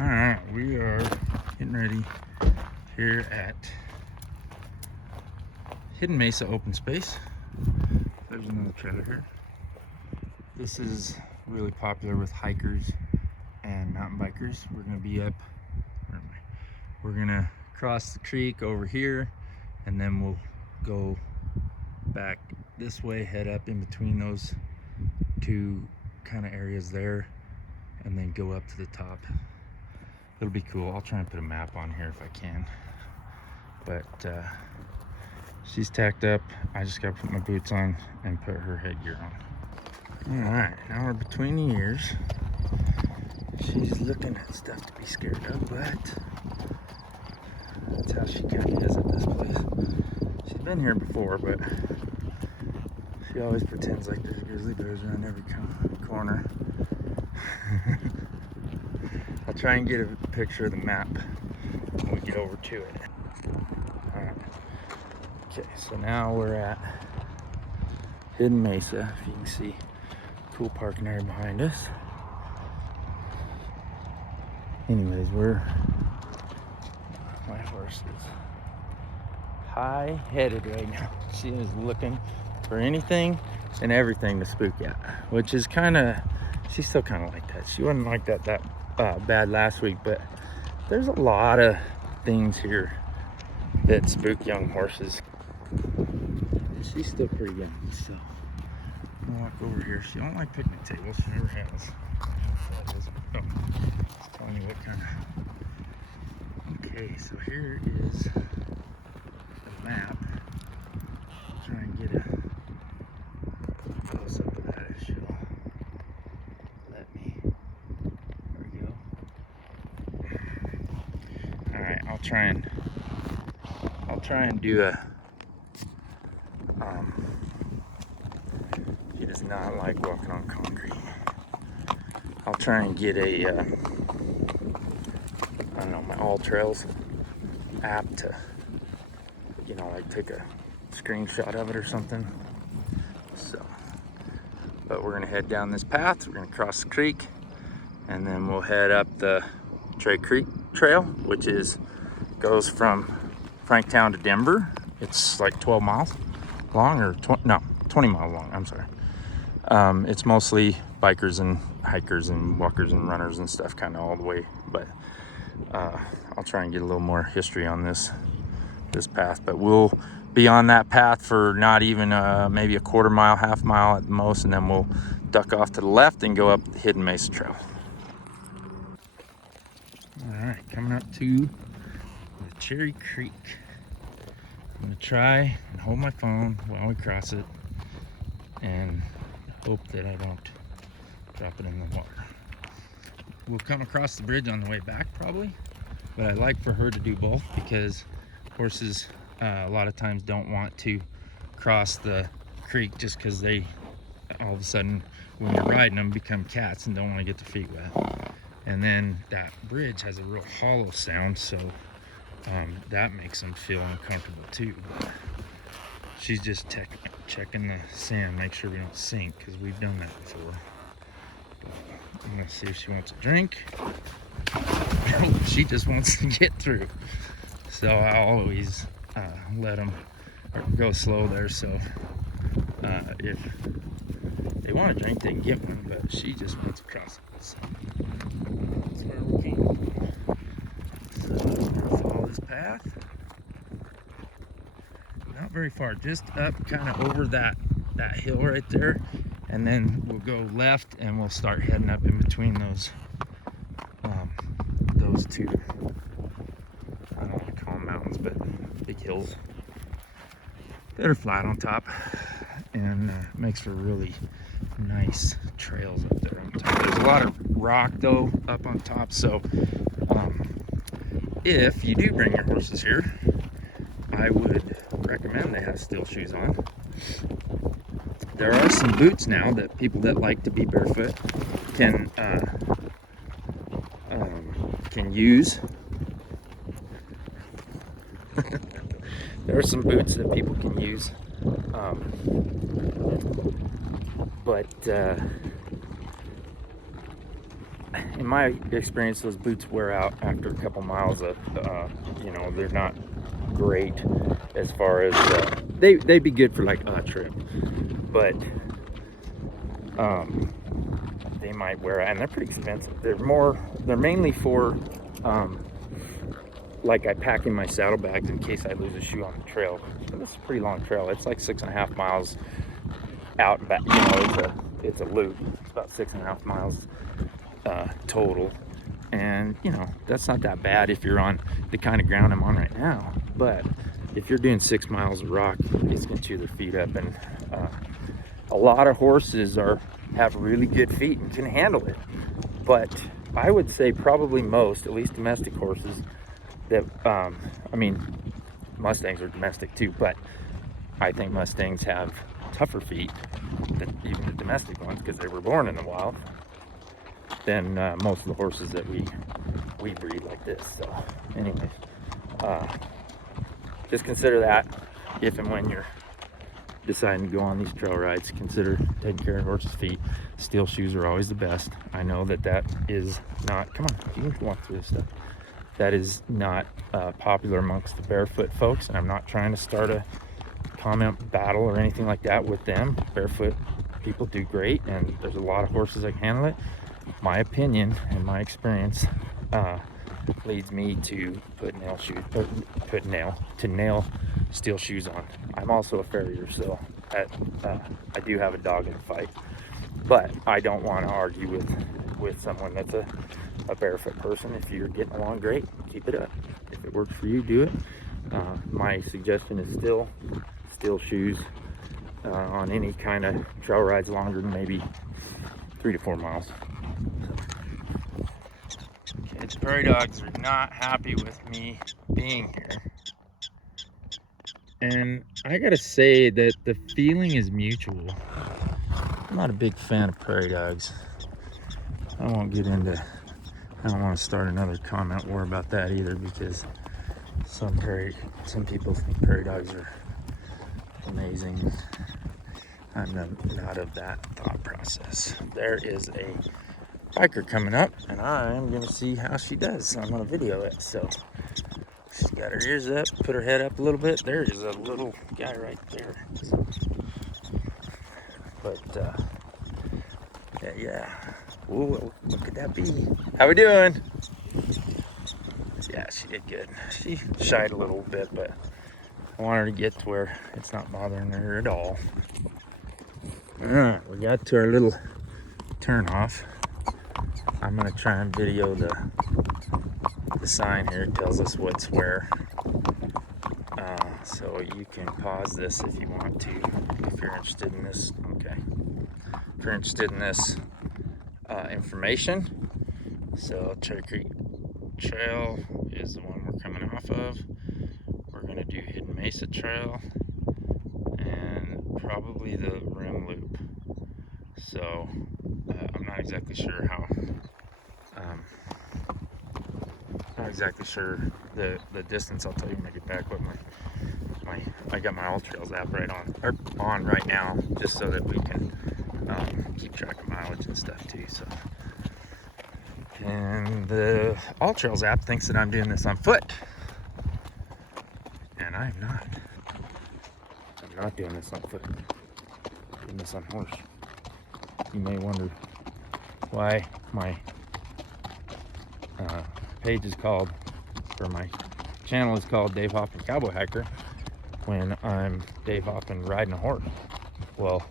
All right, we are getting ready here at Hidden Mesa Open Space. There's another trailer here. This is really popular with hikers and mountain bikers. We're gonna be up, where am I? We're gonna cross the creek over here, and then we'll go back this way, head up in between those two kind of areas there, and then go up to the top. It'll be cool. I'll try and put a map on here if I can. But she's tacked up. I just gotta put my boots on and put her headgear on. All right, now we're between the ears. She's looking at stuff to be scared of, but that's how she kind of is at this place. She's been here before, but she always pretends like there's grizzly bears around every corner. I'll try and get a picture of the map when we get over to it. All right. Okay, so now we're at Hidden Mesa. If you can see, cool parking area behind us. Anyways, my horse is high-headed right now. She is looking for anything and everything to spook at, which is she's still kind of like that. She wasn't like that bad last week, but there's a lot of things here that spook young horses. She's still pretty young, so I'm gonna walk over here. She don't like picnic tables. She never has. Oh, just telling you what kind of. Okay, so here is the map. I'll try and get a close up of that if she'll let me. There we go. All right, I'll try and do a. She does not like walking on concrete. I'll try and get a, I don't know, my All Trails app to, like take a screenshot of it or something. So, but we're gonna head down this path. We're gonna cross the creek, and then we'll head up the Tray Creek Trail, which goes from Franktown to Denver. It's like 12 miles long, or 20 miles long. I'm sorry. It's mostly bikers and hikers and walkers and runners and stuff, kind of all the way. But I'll try and get a little more history on this path. But we'll be on that path for not even maybe a quarter mile, half mile at the most, and then we'll duck off to the left and go up the Hidden Mesa Trail. All right, coming up to the Cherry Creek. I'm gonna try and hold my phone while we cross it and hope that I don't drop it in the water. We'll come across the bridge on the way back probably, but I like for her to do both because horses a lot of times don't want to cross the creek just because they all of a sudden when you're riding them become cats and don't want to get their feet wet. And then that bridge has a real hollow sound, so that makes them feel uncomfortable too. But she's just checking the sand, make sure we don't sink, because we've done that before. But I'm gonna see if she wants a drink. She just wants to get through. So I always let them go slow there. So if they want a drink, they can get one. But she just wants to cross it. So that's where we came. So we're gonna follow this path. Not very far, just up kind of over that hill right there, and then we'll go left and we'll start heading up in between those two, I don't want to call them mountains, but big hills that are flat on top, and makes for really nice trails up there on top. There's a lot of rock though up on top, so if you do bring your horses here, I would recommend they have steel shoes on. There are some boots now that people that like to be barefoot can use. There are some boots that people can use, but in my experience, those boots wear out after a couple miles of, you know, they're not great as far as, they'd be good for like a trip, but they might wear out, and they're pretty expensive. They're mainly for, like I pack in my saddlebags in case I lose a shoe on the trail. And this is a pretty long trail. It's like 6.5 miles out and back. You know, it's a loop. It's about 6.5 miles total, and you know, that's not that bad if you're on the kind of ground I'm on right now. But if you're doing 6 miles of rock, it's gonna chew their feet up. And a lot of horses have really good feet and can handle it, but I would say probably most, at least domestic horses, that I mean, Mustangs are domestic too, but I think Mustangs have tougher feet than even the domestic ones, because they were born in the wild, than most of the horses that we breed like this. So anyways, just consider that if and when you're deciding to go on these trail rides. Consider taking care of horses' feet. Steel shoes are always the best. I know that is not, come on, you can walk through this stuff, that is not popular amongst the barefoot folks, and I'm not trying to start a comment battle or anything like that with them. Barefoot people do great, and there's a lot of horses that can handle it. My opinion and my experience leads me to put nail steel shoes on. I'm also a farrier, so I do have a dog in the fight, but I don't want to argue with someone that's a barefoot person. If you're getting along, great, keep it up. If it works for you, do it. My suggestion is still steel shoes on any kind of trail rides longer than maybe 3 to 4 miles. Okay, the prairie dogs are not happy with me being here, and I gotta say that the feeling is mutual. I'm not a big fan of prairie dogs. I don't want to start another comment war about that either, because some people think prairie dogs are amazing. I'm not of that thought process. There is a biker coming up, and I'm gonna see how she does. So I'm gonna video it. So she's got her ears up, put her head up a little bit. There is a little guy right there. But yeah. Ooh, what could that be? How we doing? Yeah, she did good. She shied a little bit, but I want her to get to where it's not bothering her at all. Alright, we got to our little turn off. I'm gonna try and video the sign here. It tells us what's where. So you can pause this if you want to, if you're interested in this. Okay. If you're interested in this information. So Cherry Creek Trail is the one we're coming off of. We're gonna do Hidden Mesa Trail and probably the Rim Loop. So I'm not exactly sure how. Not exactly sure the distance. I'll tell you when I get back. But I got my All Trails app on right now, just so that we can keep track of mileage and stuff too. So, and the All Trails app thinks that I'm doing this on foot, and I am not. I'm not doing this on foot. I'm doing this on horse. You may wonder why my page is called, or my channel is called Dave Hoffman Cowboy Hiker, when I'm Dave Hoffman riding a horse. Well,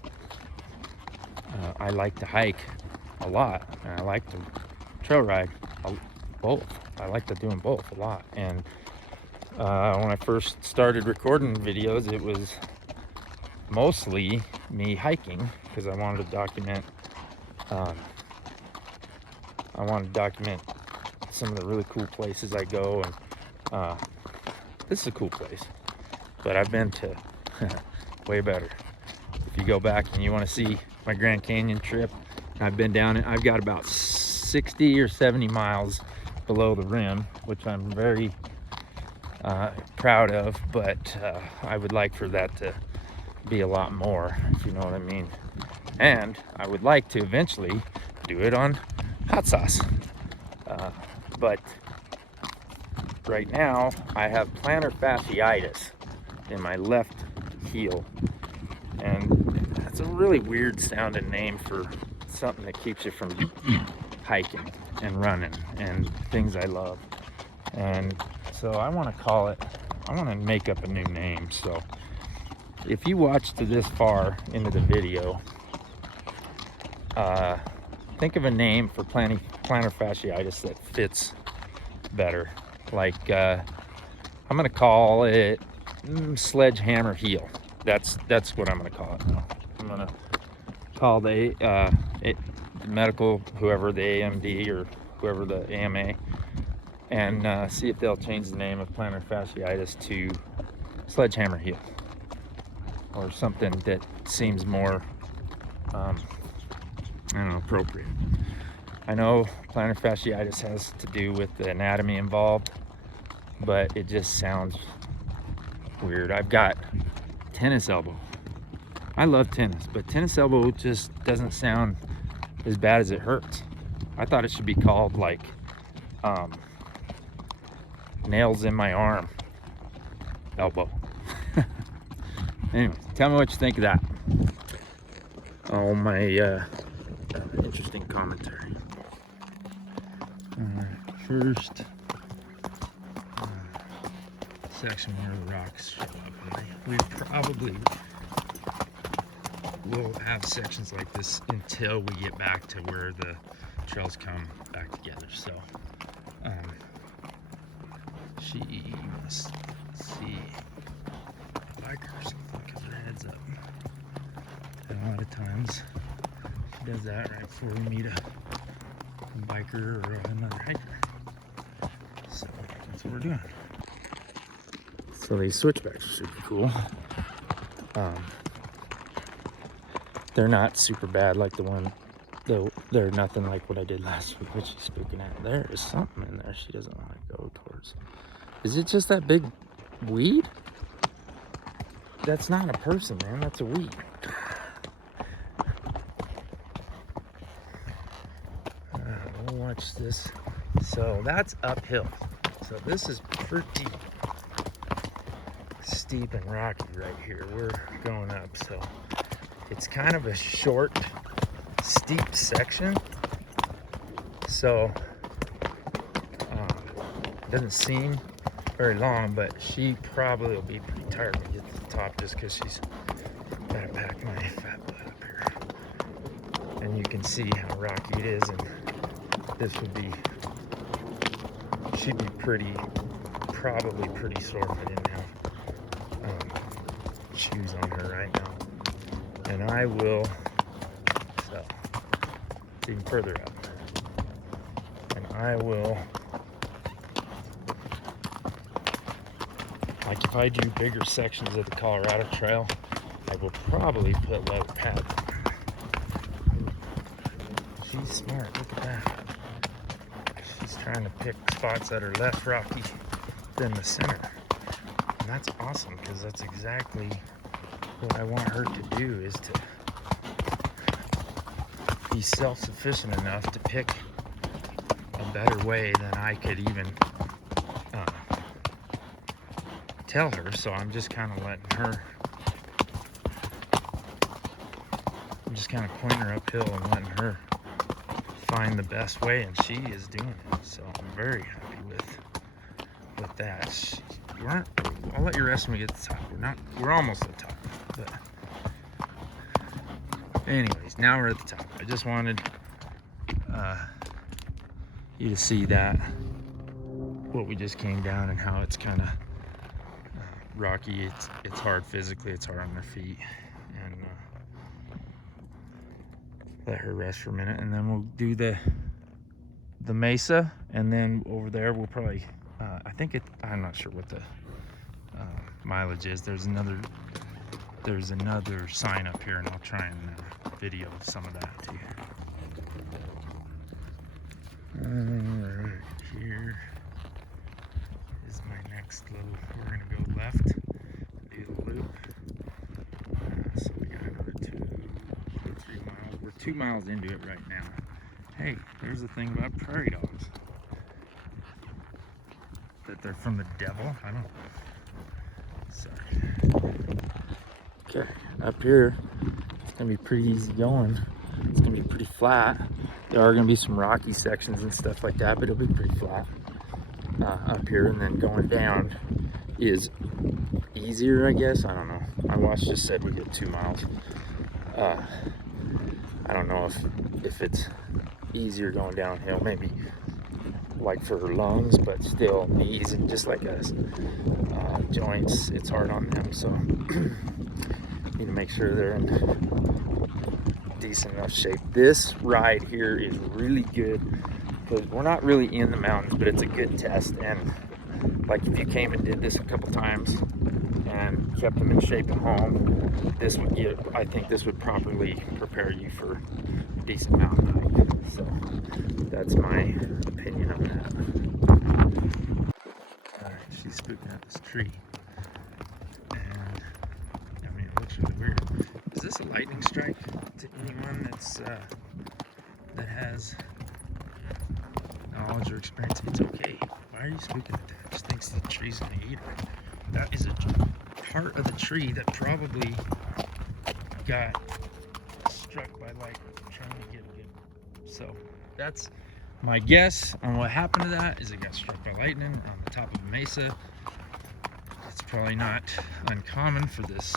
I like to hike a lot, and I like to trail ride both. I like to doing both a lot. And when I first started recording videos, it was mostly me hiking, because I wanted to document some of the really cool places I go. And this is a cool place, but I've been to way better. If you go back and you want to see my Grand Canyon trip, I've been down it. I've got about 60 or 70 miles below the rim, which I'm very proud of, but I would like for that to be a lot more, if you know what I mean. And I would like to eventually do it on hot sauce. But right now I have plantar fasciitis in my left heel, and that's a really weird sounding name for something that keeps you from hiking and running and things I love. And so I want to make up a new name. So if you watched this far into the video, think of a name for plantar fasciitis that fits better. Like I'm gonna call it sledgehammer heel. That's what I'm gonna call it now. I'm gonna call the medical, whoever, the AMD or whoever, the AMA, and see if they'll change the name of plantar fasciitis to sledgehammer heel, or something that seems more I don't know, appropriate. I know plantar fasciitis has to do with the anatomy involved, but it just sounds weird. I've got tennis elbow. I love tennis, but tennis elbow just doesn't sound as bad as it hurts. I thought it should be called like nails in my arm elbow. Anyway, tell me what you think of that. Oh, my interesting commentary. First section where the rocks show up. We probably will have sections like this until we get back to where the trails come back together. So she must see a biker or something because her head's up. And a lot of times she does that right before we meet a biker or another hiker. So that's what we're doing. So these switchbacks are super cool. They're not super bad like the one, though. They're nothing like what I did last week, which she's speaking at. There is something in there she doesn't want to go towards. Is it just that big weed? That's not a person, man. That's a weed. We'll watch this. So that's uphill. So this is pretty steep and rocky right here. We're going up, so it's kind of a short, steep section. So it doesn't seem very long, but she probably will be pretty tired when we get to the top, just because she's got to pack my fat butt up here. And you can see how rocky it is, and this would be, she'd be probably pretty sore if I didn't have shoes on her right now. And I will, so it's even further up, and I will, like if I do bigger sections of the Colorado Trail, I will probably put leather pads on. She's smart, look at that. She's trying to pick spots that are less rocky than the center. And that's awesome, because that's exactly what I want her to do, is to be self-sufficient enough to pick a better way than I could even tell her. So I'm just kind of letting her, I'm just kind of pointing her uphill and letting her find the best way, and she is doing it. So I'm very happy with that. I'll let you rest when we get to the top. We're almost at the top, but anyways, now we're at the top. I just wanted you to see that, what we just came down, and how it's kind of rocky. It's hard physically, it's hard on their feet, and let her rest for a minute, and then we'll do the Mesa, and then over there we'll probably I'm not sure what the mileage is. There's another sign up here, and I'll try and video some of that too. Right here is my next little, we're gonna go left, do the loop. So we got another 2 or 3 miles. We're 2 miles into it right now. Hey, there's the thing about prairie dogs. that they're from the devil. I don't. Sorry. Okay, up here, it's gonna be pretty easy going. It's gonna be pretty flat. There are gonna be some rocky sections and stuff like that, but it'll be pretty flat up here. And then going down is easier, I guess. I don't know. My watch just said we get 2 miles. I don't know if it's easier going downhill, maybe like for lungs, but still knees and just like us, joints, it's hard on them. So need to make sure they're in decent enough shape. This ride here is really good because we're not really in the mountains, but it's a good test. And like if you came and did this a couple times and kept them in shape at home, this would give, I think this would properly prepare you for a decent mountain hike. So that's my opinion on that. All right, she's spooking at this tree. And I mean, it looks really weird. Is this a lightning strike to anyone that's that has knowledge or experience? It's okay. Why are you spooking at that? Just thinks the tree's gonna eat her. That is a part of the tree that probably got struck by lightning trying to get a good. So that's my guess on what happened to that. Is it got struck by lightning on the top of a mesa. It's probably not uncommon for this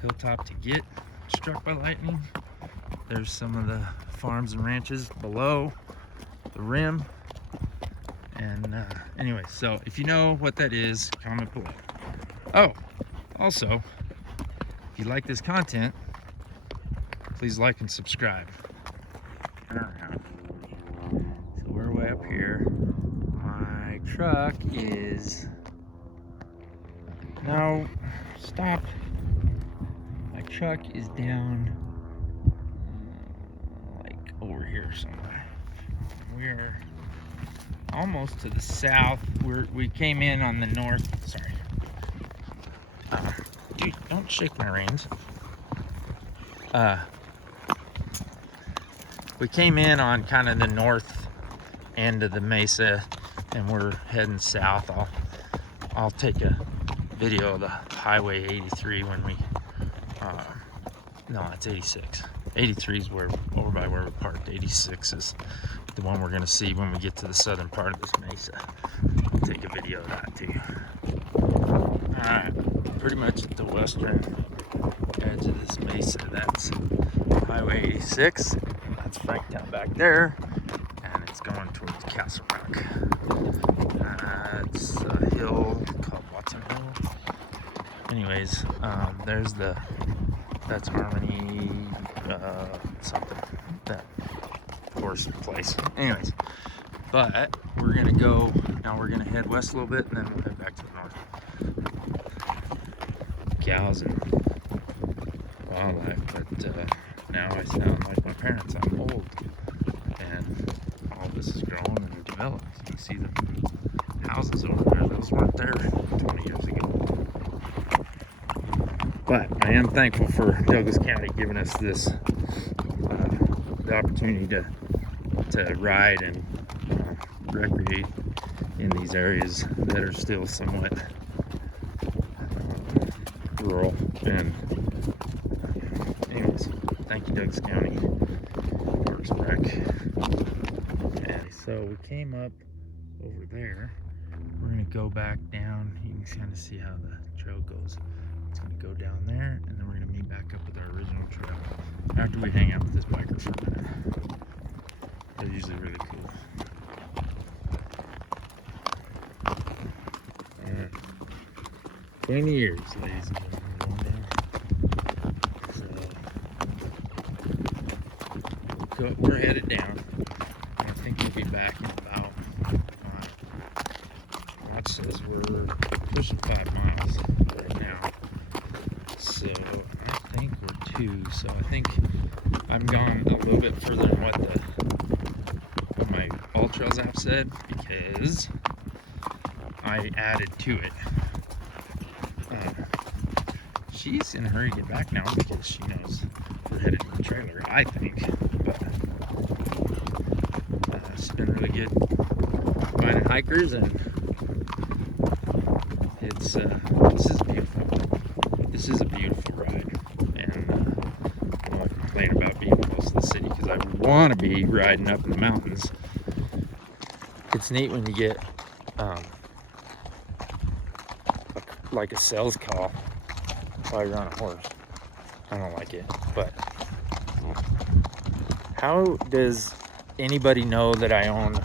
hilltop to get struck by lightning. There's some of the farms and ranches below the rim. And anyway, so if you know what that is, comment below. Oh, also, if you like this content, please like and subscribe. Turn around. So we're way up here. My truck is... No, stop. My truck is down like over here somewhere. We're almost to the south. We came in on the north. Sorry. Dude, don't shake my reins. We came in on kind of the north end of the mesa, and we're heading south. I'll take a video of the Highway 83 when we. No, it's 86. 83 is where over by where we parked. 86 is the one we're gonna see when we get to the southern part of this mesa. I'll take a video of that too. Alright, pretty much at the western edge of this mesa. That's Highway 86. That's Franktown back there, and it's going towards Castle Rock. It's a hill called Watson Hill. Anyways, there's that's Harmony something, that horse place. Anyways, but we're gonna go now. We're gonna head west a little bit, and then we'll head back to the north. Cows and wildlife, but now I sound like my parents. I'm old, and all this is growing and developed. You can see the houses over there; those weren't there 20 years ago. But I am thankful for Douglas County giving us this the opportunity to ride and recreate in these areas that are still somewhat rural. And anyways, thank you, Douglas County Parks and Rec. And so we came up over there. We're gonna go back down. You can kind of see how the trail goes. It's gonna go down there, and then we're gonna meet back up with our original trail after we hang out with this biker for a minute. They're usually really cool. 20 years, ladies and gentlemen, going down. So we're headed down. I think we'll be back in about, watch says we're pushing 5 miles right now. So I think we're 2. So I think I'm gone a little bit further than what my All Trails app said, because I added to it. She's in a hurry to get back now because she knows we're headed to the trailer, I think. But she's been really good finding hikers and this is beautiful. This is a beautiful ride, and I don't want to complain about being close to the city because I want to be riding up in the mountains. It's neat when you get like a sales call while you're on a horse. I don't like it, but how does anybody know that I own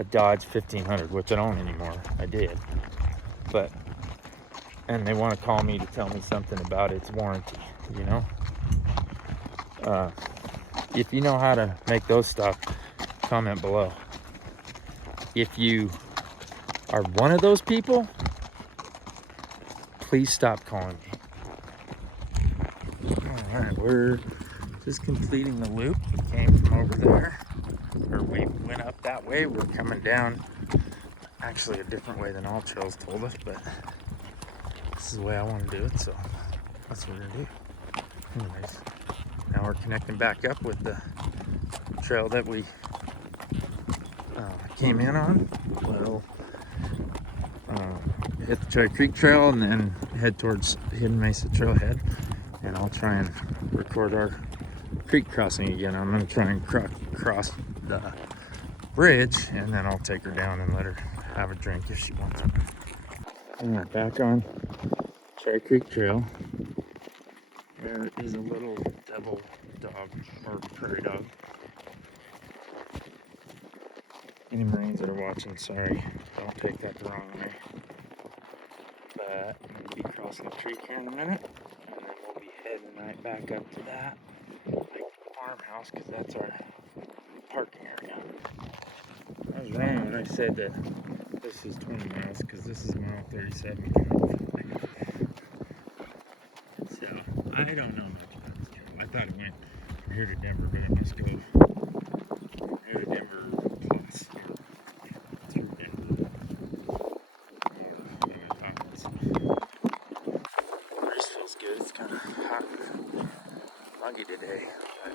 a Dodge 1500, which I don't anymore? I did, but and they want to call me to tell me something about its warranty, you know? If you know how to make those stop, comment below. If you are one of those people, please stop calling me. All right, we're just completing the loop. We came from over there, or we went up that way. We're coming down, actually a different way than all trails told us, but this is the way I want to do it, so that's what we're gonna do. Anyways, now we're connecting back up with the trail that we came in on. We'll hit the Cherry Creek Trail and then head towards Hidden Mesa Trailhead, and I'll try and record our creek crossing again. I'm going to try and cross the bridge, and then I'll take her down and let her have a drink if she wants one. All right, back on Cherry Creek Trail. There is a little devil dog, or prairie dog. Any Marines that are watching, sorry, don't take that the wrong way. But I'm going to be crossing the creek here in a minute, and then we'll be heading right back up to that farmhouse, because that's our parking area. I was wrong when I said that this is 20 miles, because this is mile 37. So, I don't know much about this trail. I thought it went from here to Denver, but it must go from here to Denver plus through Denver. Breeze feels good. It's kind of hot and muggy today. But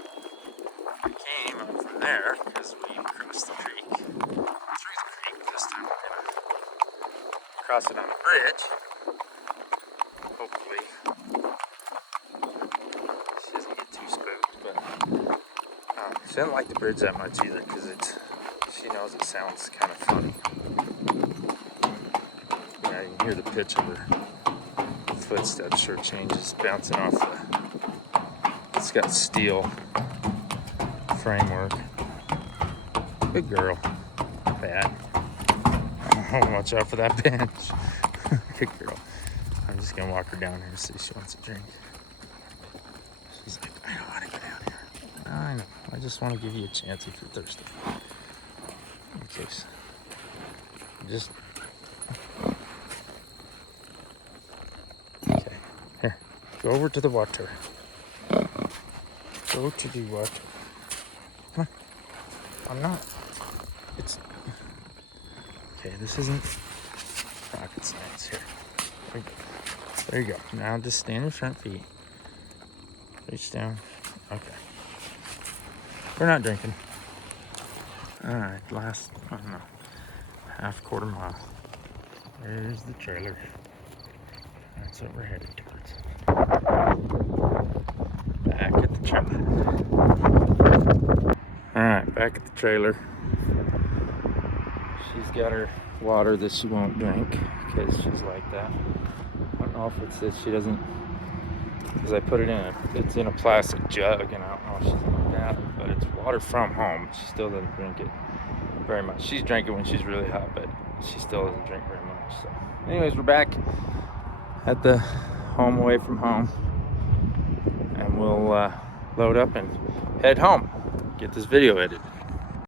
we came up from there because we crossed the creek. Through the creek this time. We're going to cross it on the bridge. Hopefully she doesn't get too spooked, but she doesn't like the bridge that much either because she knows it sounds kind of funny. Yeah, you can hear the pitch of her footsteps sure changes, bouncing off it's got steel framework. Good girl. Bad. Watch out for that bench. Good girl. I'm just gonna walk her down here and see if she wants a drink. She's like, I don't want to go down here. I know. I just want to give you a chance if you're thirsty. In case. Just. Okay. Here. Go over to the water. Go to the water. Come on. I'm not. It's. Okay, this isn't rocket science here. There you go. Now just stand on your front feet. Reach down. Okay. We're not drinking. Alright, last, I don't know, quarter mile. There's the trailer. That's what we're headed towards. Back at the trailer. Alright, back at the trailer. She's got her water that she won't drink because she's like that. I don't know if it's that she doesn't, because I put it in it's in a plastic jug, and I don't know if she's like that, but it's water from home. She still doesn't drink it very much. She's drinking when she's really hot, but she still doesn't drink very much. So anyways, we're back at the home away from home, and we'll load up and head home, get this video edited.